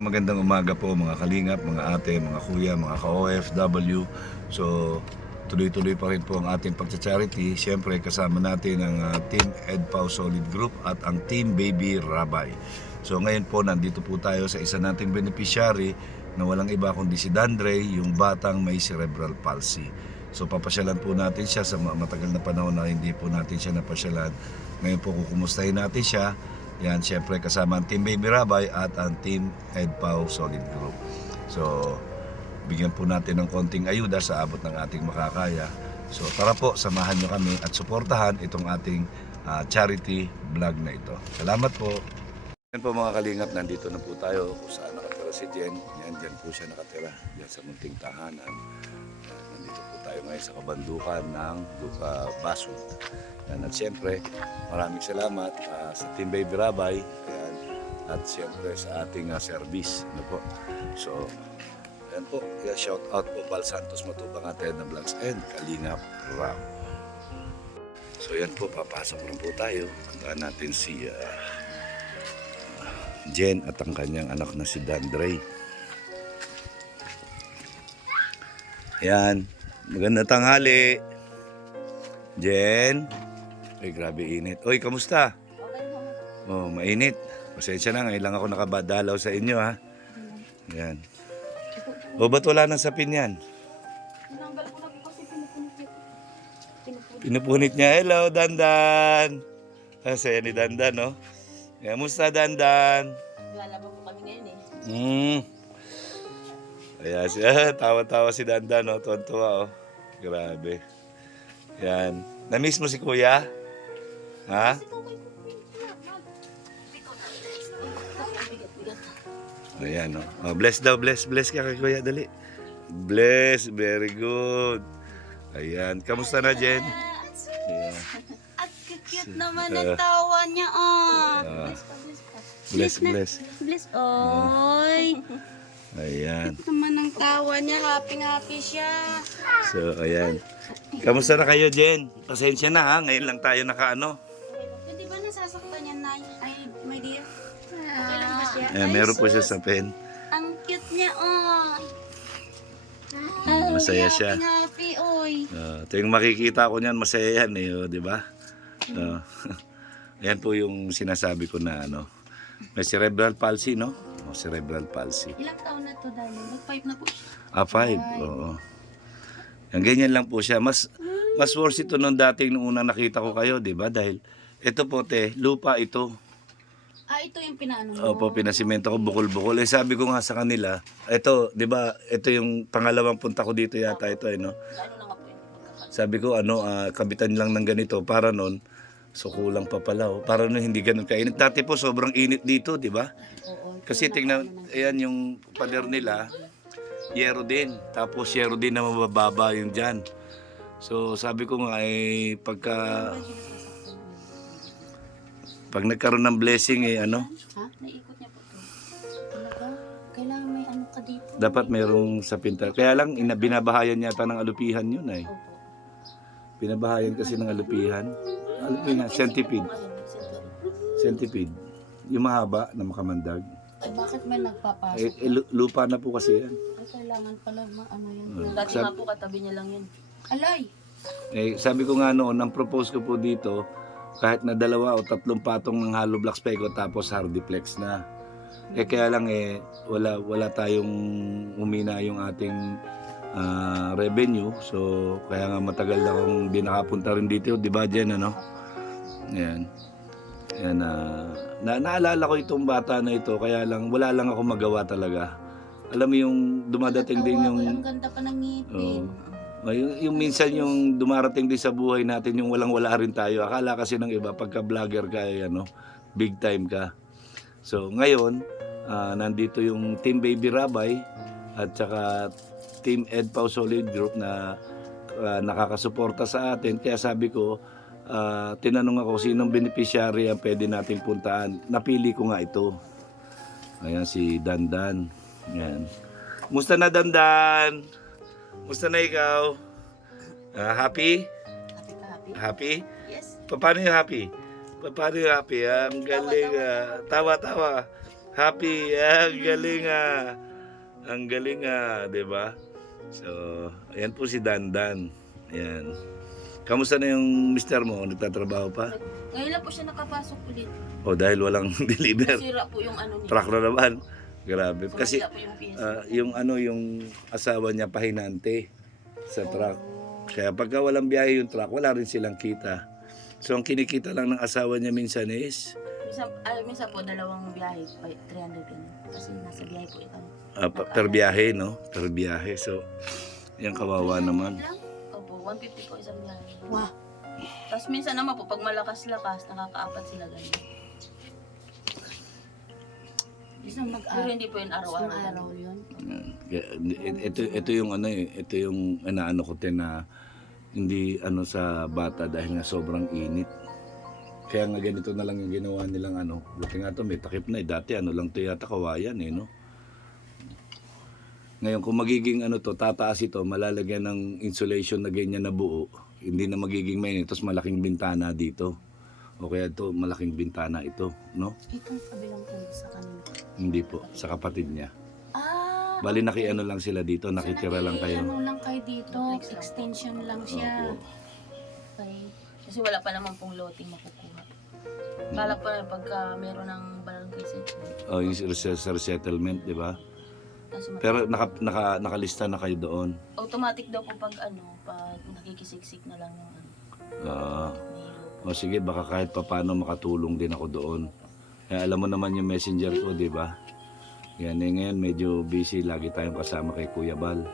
Magandang umaga po mga kalingap, mga ate, mga kuya, mga ka-OFW. So, tuloy-tuloy pa rin po ang ating pagcha-charity. Siyempre, kasama natin ang Team EdPow Solid Group at ang Team Baby Rabay. So, ngayon po, nandito po tayo sa isa nating beneficiary na walang iba kundi si Dandre, yung batang may cerebral palsy. So, papasyalan po natin siya sa matagal na panahon na hindi po natin siya napasyalan. Ngayon po, kukumustahin natin siya. Yan, syempre kasama ang Team Baby Rabay at ang Team EdPow Solid Group. So, bigyan po natin ng konting ayuda sa abot ng ating makakaya. So, tara po, samahan nyo kami at suportahan itong ating charity vlog na ito. Salamat po. Yan po mga kalingap, nandito na po tayo kung saan nakatira si Jen. Yan, dyan po siya nakatira, dyan sa munting tahanan. Yan, nandito po tayo ngayon sa kabandukan ng Basud. Yan, at siyempre, maraming salamat sa Team Baby Rabay. Yan, at siyempre sa ating service. Ano po? So, yan po. Yan, shout out po Val Santos Matubang Ate na Vlogs and Kalingap Ram. So yan po, papasok na po tayo. Puntaan natin si Jen at ang kanyang anak na si Dandre. Yan, magandang tanghali. Jen. Ay, grabe init. Oy, kamusta? Oh, mainit. Pasensya na, ngayon lang ako nakabadalaw sa inyo, ha? Yan. O, ba't wala nang sapin yan? Pinupunit niya. Hello, Dandan. Saya ni Dandan, no? Kamusta, Dandan? Lalaba po kami ngayon eh. Ayan siya. Tawa-tawa si Dandan, no? Tuwan-tuwa, oh. Grabe. Yan. Na-miss mo si Kuya? Ha? Ayan, no? Oh, bless daw, bless ka kay Kuya, dali. Bless, very good. Ayan, kamusta na, Jen? Ayan. At cute naman ang tawa niya, oh. Bless. Bless, oy. Ayan. Cute naman ang tawa niya, happy siya. So, ayan. Kamusta na kayo, Jen? Pasensya na, ha? Ngayon lang tayo nakaano. Hindi ba nasasaktan niya, Nay? Ay, my dear. Okay lang ba siya? Ayan, meron po siya sa pen. Ang cute niya, oh. Masaya siya. Happy, oy. Ito yung makikita ko niyan, masaya yan, eh, di ba? Ayan po yung sinasabi ko na, ano, may cerebral palsy, no? O, cerebral palsy. Ilang taon na to, darling? Mag-5 na po siya. 5, oo. Ang ganyan lang po siya. Mas worse ito nung dating nung unang nakita ko kayo, di ba? Dahil ito po, lupa ito. Ito yung pinaano mo. Opo, pinasimento ko bukol-bukol. Eh, sabi ko nga sa kanila, ito, di ba, ito yung pangalawang punta ko dito yata ito, no? Ano na nga po yung pagkakataon? Sabi ko, kabitan lang ng ganito para nun, so kulang pa pala, oh. Para nun hindi ganun kainit. Dati po, sobrang init dito, di ba? Oo. Kasi tingnan, ayan yung pader nila, yero din. Tapos yero din na mabababa yung dyan. So sabi ko nga pag nagkaroon ng blessing ano? Ha? Naiikot niya po to. Talaga? Kailangan may ano ka dito. Dapat merong sa pinta. Kaya lang binabahayan yata ng alupihan yun ay. Opo. Binabahayan kasi ng alupihan. Alupihan, centipede. Centipede. Yung mahaba na makamandag. Bakit may nagpapasok? Lupa na po kasi yan. Ay, kailangan pala ano yun. Dati nga po katabi niya lang yun. Alay! Sabi ko nga noon, ang propose ko po dito, kahit na 2 o 3 patong ng hollow blocks pego tapos hardiplex na. Kaya lang wala tayong umina yung ating revenue. So kaya nga matagal na akong di nakapunta rin dito, di ba Jen, ano? Yan. Yan, naalala ko itong bata na ito, kaya lang wala lang ako magawa talaga. Alam mo yung dumadating din yung Ang ganda pa ng ngipin. yung minsan yung dumarating din sa buhay natin yung walang-wala rin tayo. Akala kasi ng iba pagka vlogger ka big time ka. So ngayon, nandito yung Team Baby Rabay at saka Team EdPow Solid Group na nakakasuporta sa atin. Kaya sabi ko, tinanong ako sinong beneficiary ang pwede nating puntaan. Napili ko nga ito. Ayan si Dandan. Ayan. Musta na, Dandan? Musta na ikaw? Happy? Happy ka, happy? Happy? Yes. Paano yung happy? Paano yung happy? Ang galing. Tawa-tawa. Happy, ang galing ah. Ang galing ah, di ba? So, ayan po si Dandan. Ayan. Kamusta na yung mister mo? Nagtatrabaho pa? Ngayon lang po siya nakapasok ulit. O dahil walang deliver. Nasira po yung ano niya. Truck na naman. Grabe. So, Kasi wala po yung PS. yung asawa niya pahinante sa truck. Kaya pagka walang biyahe yung truck, wala rin silang kita. So ang kinikita lang ng asawa niya minsan is Minsan po dalawang biyahe, 300 yan. Kasi nasa biyahe po ikaw. per biyahe, no? Per biyahe. So, yan kawawa naman. Lang? Opo, 150 po isang biyahe. Wow. Tapos minsan naman po, pag malakas-lakas, nakakaapat sila ganyan. Isang Pero hindi po yun Isang araw-araw. araw yun. Ito yung ano eh, ito yung inaano ko din na hindi ano sa bata dahil nga sobrang init. Kaya nga ganito na lang yung ginawa nilang ano. Buti nga to may takip na eh. Dati ano lang to yata kawayan eh, no? Ngayon kung magiging ano to, tataas ito, malalagyan ng insulation na ganyan na buo. Hindi na magiging mainit, tapos malaking bintana dito. O kaya ito, malaking bintana ito, no? Itong kabilang po sa kanila. Hindi po, sa kapatid niya. Ah! Bali nakiano lang sila dito, nakitira lang kayo. Ano lang kayo dito, extension lang siya. Opo. Okay. Kasi wala pa naman pong loting makukuha. Kala pa na pagka meron ng barangay settlement. Oh, yung sa resettlement, di ba? Kasi Pero nakalista na kayo doon. automatic daw po pag pag nakikisiksik na lang yung Ah, may o sige, baka kahit papano makatulong din ako doon. Kaya alam mo naman yung messenger ko, di ba? Yan, ngayon medyo busy. Lagi tayong kasama kay Kuya Bal.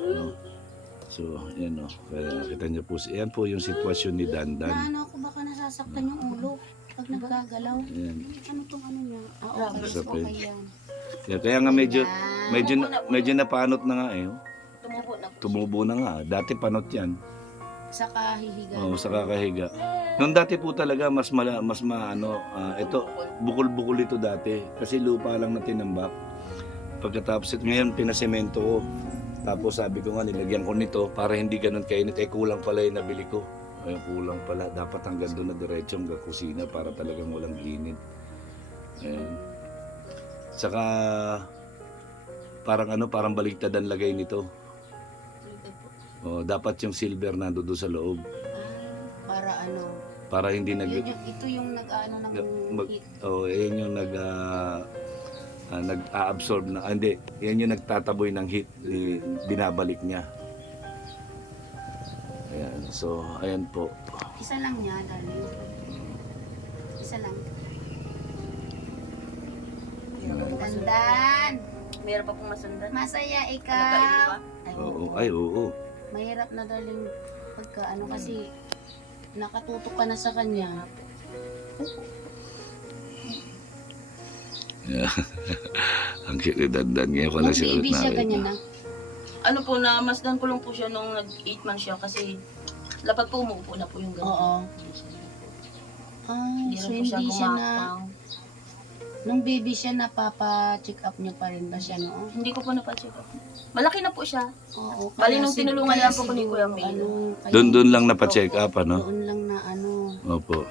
No? So, yan o. Kaya kita niyo po. Yan po yung sitwasyon ni Dandan. Naano ako baka nasasaktan yung ulo pag nagkagalaw. Yan. Ano tong ano niya? Ah, okay. Sa Okay pen. yan. Kaya nga medyo napanot na nga eh. Oh. tumubo na po. Tumubo na nga. Dati panot yan. Sa kahihiga. Oo, sa kakahiga. Noong dati po talaga ito bukol-bukol ito dati kasi lupa lang na tinambak. Pagkatapos ngayon pinasemento ko. Tapos sabi ko nga nilagyan ko nito para hindi ganun kainit. Kulang pala yung nabili ko. Ay, kulang pala. Dapat hanggang doon na diretso hanggang kusina para talagang walang init. Ayan. Saka parang baligtad ang lagay nito. Oh, dapat yung silver nando doon sa loob. Para ano. Para hindi Ito yung nag-ano ng heat. yan yung nag-a-absorb na, hindi, yan yung nagtataboy ng heat, binabalik niya. Ayan, so, ayan po. Isa lang niya, darling. Isa lang. Dandan! Meron pa pong masundan. Masaya Nagkaiba ikaw! pa? Oo. Mahirap na darling pagka ano kasi nakatutok ka na sa kanya. Yeah. Ang cute ni Dandan, ngayon ko Nung lang siya baby siya nakita. ganyan na. Ano po, namasdan ko lang po siya nung nag-8 months siya kasi dapat po umuupo na po yung ganun. Oo. Hindi So rin po siya hindi siya na, gumapang. nung baby siya napapa-check up niyo pa rin ba siya noon? Hindi ko po napacheck up. Malaki na po siya. Oo. Bali, kaya nung tinulungan lang po ko ni Kuya May. Doon lang napacheck up, ano? Doon lang na ano. Opo.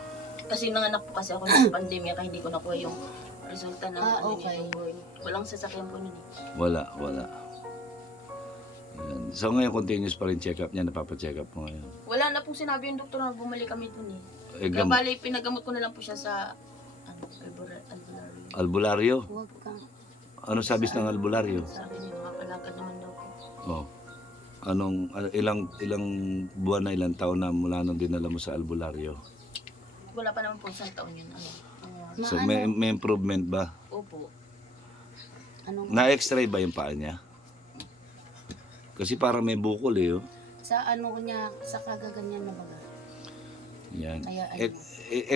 Kasi nanganak po kasi ako ng pandemya kaya hindi ko nakuha yung resulta ng Okay. newborn. Walang sasakyan po nun eh. Wala. Ayan. So ngayon continuous pa rin check up niya, napapacheck up mo ngayon. Wala na pong sinabi yung doktor na bumalik kami dun eh. Gam- Kaya bali, pinagamot ko na lang po siya sa albularyo. albularyo. Huwag kang. Ano sabi ng albularyo? Sabi niya, makakalakad naman daw po. Oh. Ilang buwan na, ilang taon na mula nung dinala mo sa albularyo? Wala pa naman po isang taon yun. So may improvement ba? Opo. Anong, Na-x-ray ba yung paa niya? Kasi parang may bukol eh. Oh. sa ano niya, sa kagaganyan na baga. Yan. Kaya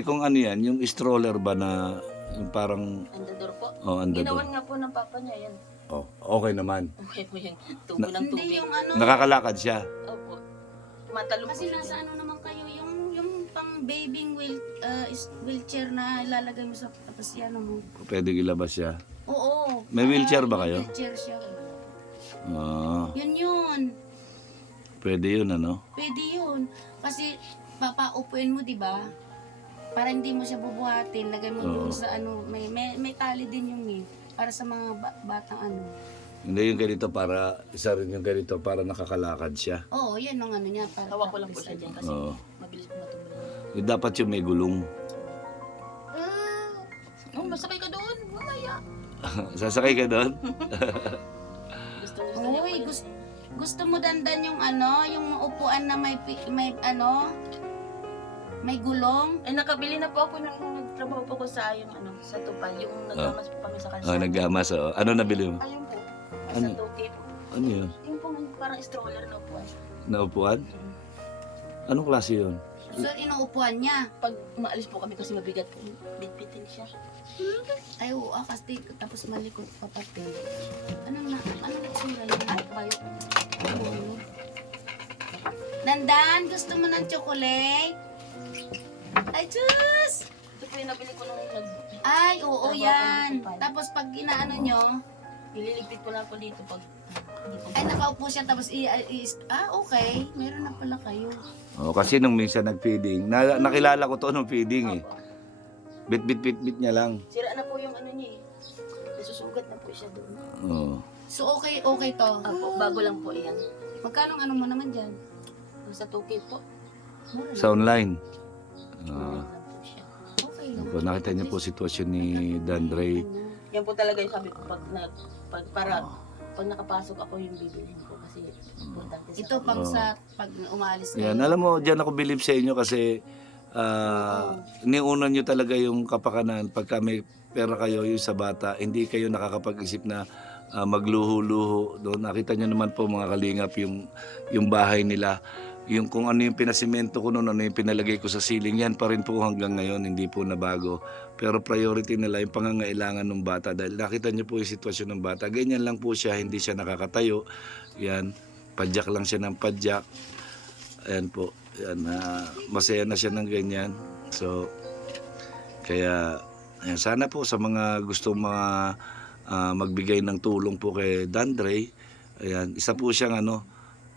Kung ano yan, yung stroller ba na yung parang Andador po. andado. Ginawan nga po ng papa niya yan. Oh, okay naman. Okay po yung tubo ng Hindi tubig. yung ano. Nakakalakad siya. Opo. Matalong po Kasi siya nasa dyan. ano naman kayo, yung pang babying wheelchair na ilalagay mo sa tapasyan mo. Pwede ilabas siya. Oo. May wheelchair ba kayo? Wheelchair siya. Ah, Yun. pwede yun ano? Pwede yun. Kasi papaupuin mo, di ba? Para hindi mo siya bubuhatin, lagay mo Oo. doon sa ano, may tali din yung eh. Para sa mga batang ano. Hindi yung ganito para, isa rin yung ganito para nakakalakad siya. Oo, yan ang ano niya. Para Hawak ko lang po practice siya dyan kasi Oo. mabilis po matulog. Yung dapat yung may gulong. Oh, masakay ka doon. Mamaya. Sasakay ka doon? Gusto niya Uy, gusto mo dandan yung ano, yung upuan na may ano, may gulong. Eh, nakabili na po ako nung nagtrabaho po ko sa yung ano, sa Tupal. Yung nagkamas po kami sa Oh, kalsada. naggamas. Oh. Ano nabili mo? Ayun po. Ano? Sa Tuki po. Ano yun? Yung po parang stroller na po. Naupuan? Anong klase yun? So, inuupuan niya. Pag umaalis po kami kasi mabigat po, bitbitin siya. Ay, oo, kasi tapos malikot pa pati. Anong nagsura yun? Ay, bayo. Dandan, gusto mo ng chocolate? Ay, Diyos! Ito po yung nabili ko nung Ay, oo, Trabaho yan. ng kupal. Tapos pag inaano nyo, ililigpit ko lang po dito pag hindi po. ay nakaupo siya tapos okay. Meron na pala kayo. Oh, kasi nung minsan nag-feeding, nakilala ko to nung feeding eh. Bit niya lang. Sira na po yung ano niya eh. Nasusugat na po siya doon. Oh. So okay to. Apo, bago lang po yan. Magkano ano mo naman dyan? Sa Tuki po. Mura Sa online. Ano po siya. Okay lang. Po, nakita niyo po sitwasyon ni Dandre. Yan po talaga yung sabi ko pag nakapasok ako yung bibilhin ko kasi importante sa Ito pang Oo. sa pag umalis Yan, alam mo, diyan ako believe sa inyo kasi niunan nyo talaga yung kapakanan pagka may pera kayo yung sa bata, hindi kayo nakakapag-isip na magluho-luho. Doon nakita nyo naman po mga kalingap yung bahay nila. Yung kung ano yung pinasimento ko noon, ano yung pinalagay ko sa ceiling, yan pa rin po hanggang ngayon, hindi po nabago. Pero priority nila yung pangangailangan ng bata dahil nakita nyo po yung sitwasyon ng bata. Ganyan lang po siya, hindi siya nakakatayo. Yan, padyak lang siya ng padyak. Ayan po, yan, masaya na siya ng ganyan. So, kaya ayan, sana po sa mga gustong magbigay ng tulong po kay Dandre, ayan, isa po siyang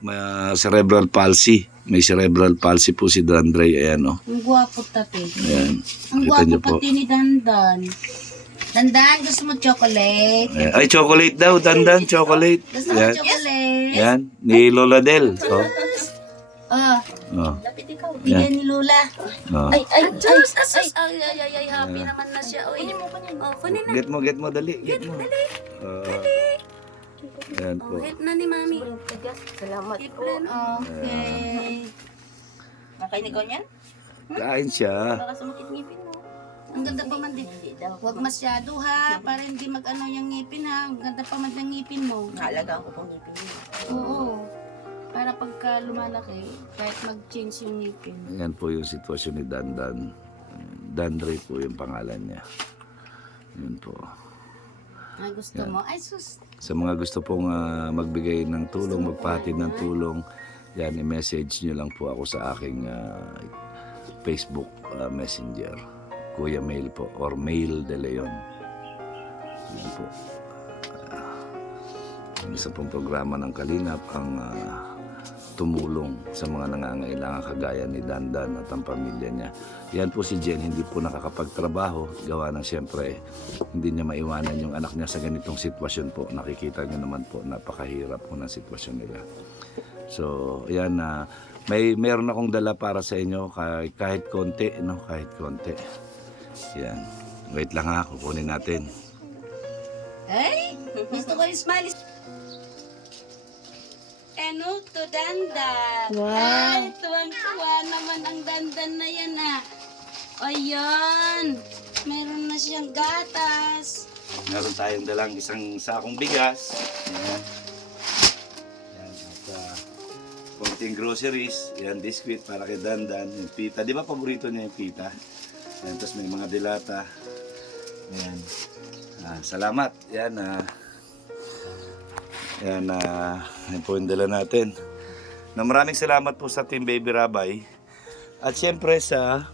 may cerebral palsy. May cerebral palsy po si Dandre. Ayan, oh. Ang gwapo tate. Ayan. Ang Kita niyo gwapo po. pati ni Dandan. Dandan, gusto mo chocolate? Ayan. Ay, chocolate daw. Dandan, chocolate. Gusto mo Ayan. chocolate? Ayan. Ni Lola Del. Oh. Ah, Oh. lapit ikaw. bigyan ni Lola. Oh. Ay, happy naman na siya. Uy, kunin na. Get mo, dali. Get mo. Ayan po. Hit na ni Mami. Salamat Hit po. na. Okay. Nakainig ko niyan? Kain siya. Baka sumakit ngipin mo. Ang ganda pa man din. Hindi daw. Huwag masyado ha, para hindi mag-ano yung ngipin ha. Ang ganda pa man ng ngipin mo. Naalagaan ko pong ngipin mo. Oo. Para pagka lumalaki, kahit mag-change yung ngipin. Ayan po yung sitwasyon ni Dandan. Dandre po yung pangalan niya. Yun po. Ah, gusto mo? Ay, sus. Sa mga gusto pong magbigay ng tulong, magpahatid ng tulong, yan, i-message nyo lang po ako sa aking Facebook Messenger. Kuya Mail po, or Mail de Leon. Yan po. Ang isa pong programa ng Kalingap ang tumulong sa mga nangangailangan kagaya ni Dandan at ang pamilya niya. Yan po si Jen, hindi po nakakapagtrabaho. Gawa ng siyempre, hindi niya maiwanan yung anak niya sa ganitong sitwasyon po. Nakikita niyo naman po, napakahirap po ng sitwasyon nila. So, yan na. Meron akong dala para sa inyo kahit konti, no? Kahit konti. Yan. Wait lang ha, kukunin natin. Ay, gusto ko yung smile. Ano to, Dandan? Wow. Ay, tuwang-tuwa naman ang Dandan na yan ha. Ayan. Meron na siyang gatas. Meron tayong dalang isang sakong bigas. Yan. Yan. At konting groceries. Yan, biscuit para kay Dandan. Yung pita. Di ba paborito niya yung pita? Yan, tapos may mga dilata. Yan. Salamat. Yan. Yan. Yan po yung dala natin. Na maraming salamat po sa Team Baby Rabay. At syempre sa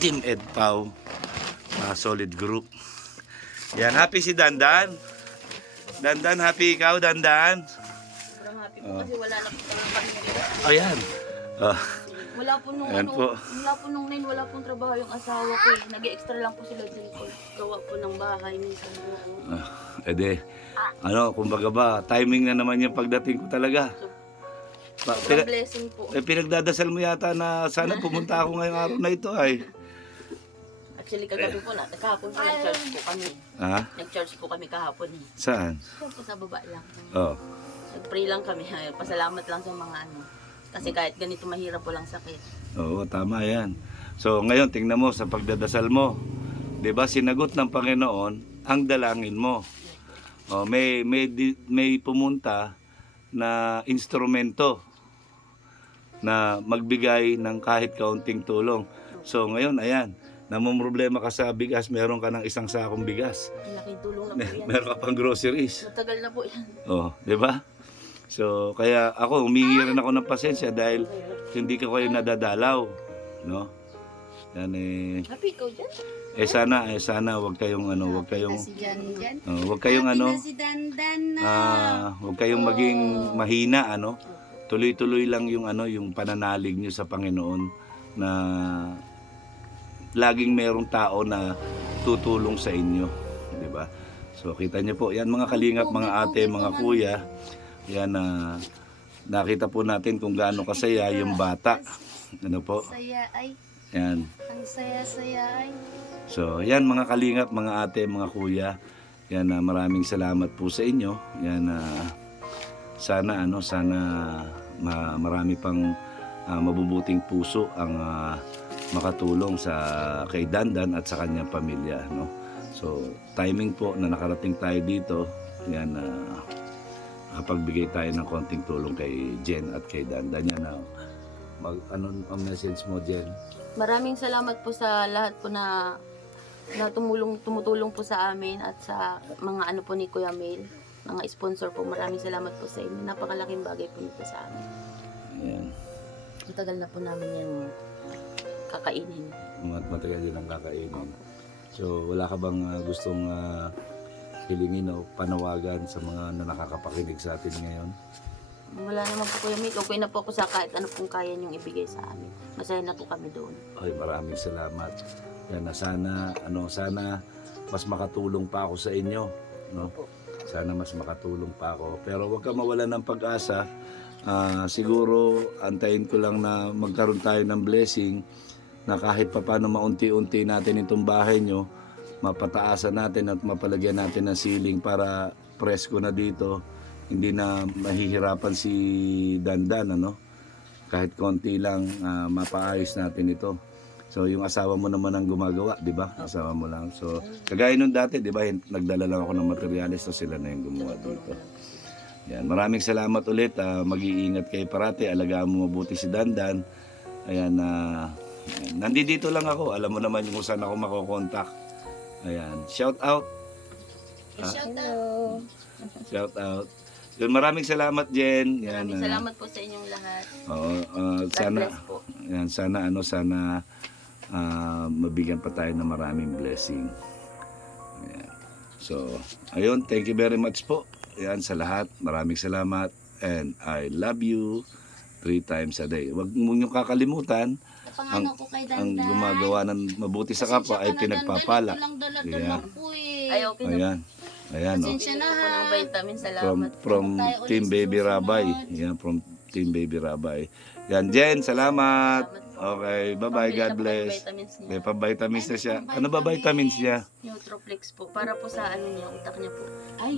Team Ed Pau. Solid Group. Yan, happy si Dandan. Dandan, happy ikaw, Dandan. Sobrang happy po kasi wala na po talagang pamilya. Ayan. Wala po nung Ayan po. wala po nung nin, wala pong trabaho yung asawa ko. Nag-extra lang po sila dyan po. Gawa po ng bahay minsan po. Kumbaga ba, timing na naman yung pagdating ko talaga. So, sobrang blessing po. Pinagdadasal mo yata na sana pumunta ako ngayong araw na ito ay. Actually, kagabi po na, kahapon po nag-charge po kami. Ha? Nag-charge po kami kahapon eh. Saan? So, po sa baba lang. Oh. Nag-pray lang kami. Pasalamat lang sa mga ano. Kasi kahit ganito mahirap po lang sakit. Oo, tama yan. So ngayon, tingnan mo sa pagdadasal mo. 'Di ba sinagot ng Panginoon ang dalangin mo. Oh, may pumunta na instrumento na magbigay ng kahit kaunting tulong. So ngayon, ayan, namumroblema ka sa bigas, meron ka ng isang sakong bigas. Malaking tulong na po yan. Meron ka pang groceries. Matagal na po yan. Oh, 'di ba? So kaya ako humingi rin ako ng pasensya dahil hindi ko kayo nadadalaw, no? Yan Happy ikaw dyan? sana wag kayong Si Jan dyan. wag kayong Happy na si Dandan na. wag kayong maging mahina, tuloy-tuloy lang yung pananalig niyo sa Panginoon na laging merong tao na tutulong sa inyo, 'di ba? So kita niyo po, yan mga kalingap, mga ate, mga kuya, yan nakita po natin kung gaano kasaya yung bata. Ano po? Saya ay. Yan. Ang saya-saya ay. So, yan mga kalingap, mga ate, mga kuya. Yan, maraming salamat po sa inyo. Yan, sana marami pang mabubuting puso ang makatulong sa kay Dandan at sa kanyang pamilya, no? So, timing po na nakarating tayo dito. Yan, nakapagbigay tayo ng konting tulong kay Jen at kay Dandan. Yan, ang message mo, Jen? Maraming salamat po sa lahat po na tumutulong po sa amin at sa mga po ni Kuya Mel, mga sponsor po. Maraming salamat po sa inyo. Napakalaking bagay po nito sa amin. Ayan. Matagal na po namin yung kakainin. Matagal din ang kakainin. So, wala ka bang gustong hilingin o panawagan sa mga nakakapakinig sa atin ngayon? Wala naman po Kuya Mel. Okay na po ako sa kahit ano pong kaya niyong ibigay sa amin. Masaya na po kami doon. Ay, maraming salamat. Yan, sana mas makatulong pa ako sa inyo, no? Sana mas makatulong pa ako. Pero huwag ka mawalan ng pag-asa. Siguro antayin ko lang na magkaroon tayo ng blessing na kahit papaano maunti-unti natin itong bahay nyo, mapataasan natin at mapalagyan natin ng ceiling para presko na dito. Hindi na mahihirapan si Dandan, kahit konti lang mapaayos natin ito. So yung asawa mo naman ang gumagawa, di ba? Asawa mo lang. So kagaya nung dati, di ba, nagdala lang ako ng materyales, so sila na yung gumawa dito. Yan, maraming salamat ulit. Mag-iingat kayo parati, alagaan mo mabuti si Dandan. Ayan, nandito lang ako. Alam mo naman kung saan ako makokontak. Ayan, shout out. Shout out. Shout out. Yun, maraming salamat, Jen. Yan, Maraming salamat po sa inyong lahat. sana bless po. yan, sana mabigyan pa tayo ng maraming blessing. Ayan. So, ayun, thank you very much po. Yan sa lahat. Maraming salamat and I love you 3 times a day. Huwag mo niyong kakalimutan Pangano ko kay ang Dandan. gumagawa ng mabuti sa kapwa ay pinagpapala. Ito lang dala-dala ko eh. Ay, okay na. Ayan. Ayan, no. Pasensya na Po ha. ng vitamin. Salamat. From Tayo ulit Team sa Baby susunod. Rabay. Yan, from Team Baby Rabay. Yan, Jen, salamat. Okay, bye-bye. Pambili God na po ng bless. vitamins niya. May pa-vitamins na siya. Ano ba vitamins niya? Neutroplex po. Para po sa niya, utak niya po. Ay,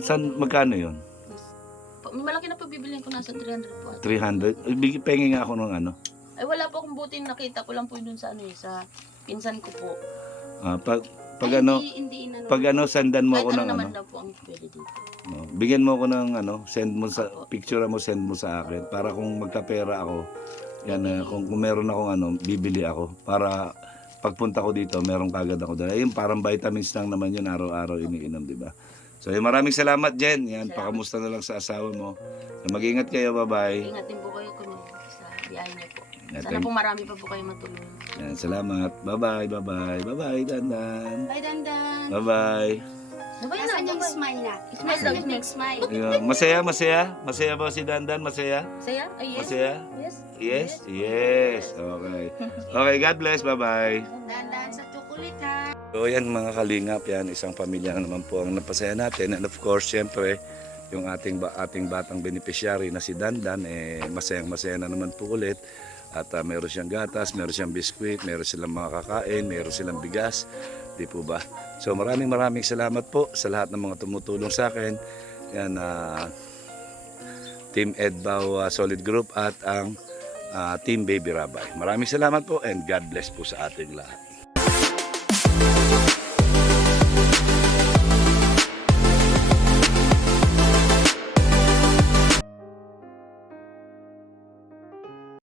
Saan, magkano yun? Malaki na po bibiliin ko, nasa 300 po. 300? Pengi nga ako ng ano. Ay, wala po akong buting nakita ko lang po yun sa sa pinsan ko po. Pag sandan mo Kahit ako ano ng naman ano. daw po ang pwede dito. No, bigyan mo ako ng send mo sa picture mo, send mo sa akin para kung magkapera ako. Yan, kung meron akong bibili ako para pagpunta ko dito, meron kagad ako dala. Yung parang vitamins lang naman yun, araw-araw iniinom, di ba? So, maraming salamat, Jen. Yan, pakamusta na lang sa asawa mo. Mag-ingat kayo, bye-bye. Ingatin po kayo kung sa biyahe niyo po. Yeah, Sana po marami pa po kayo matulungan. Yan, salamat. Bye-bye, bye-bye. Bye-bye, Dandan. Bye Dandan. Bye-bye. Nabay na, Nasaan yung nabay. smile na? Smile Nasaan daw, yung big smile? Yeah, masaya ba si Dandan? Masaya? Saya? Ay, yes. Masaya? Yes. Yes? Yes. Okay. Okay, God bless. Bye-bye. Dandan sa chocolate ha. So yan mga kalingap, yan isang pamilya na naman po ang napasaya natin. And of course, syempre, yung ating batang beneficiary na si Dandan, masayang-masaya na naman po ulit. At meron siyang gatas, meron siyang biskwit, meron silang mga kakain, meron silang bigas. Di po ba? So maraming salamat po sa lahat ng mga tumutulong sa akin. Yan, Team Edbaw Solid Group at ang Team Baby Rabay. Maraming salamat po and God bless po sa ating lahat.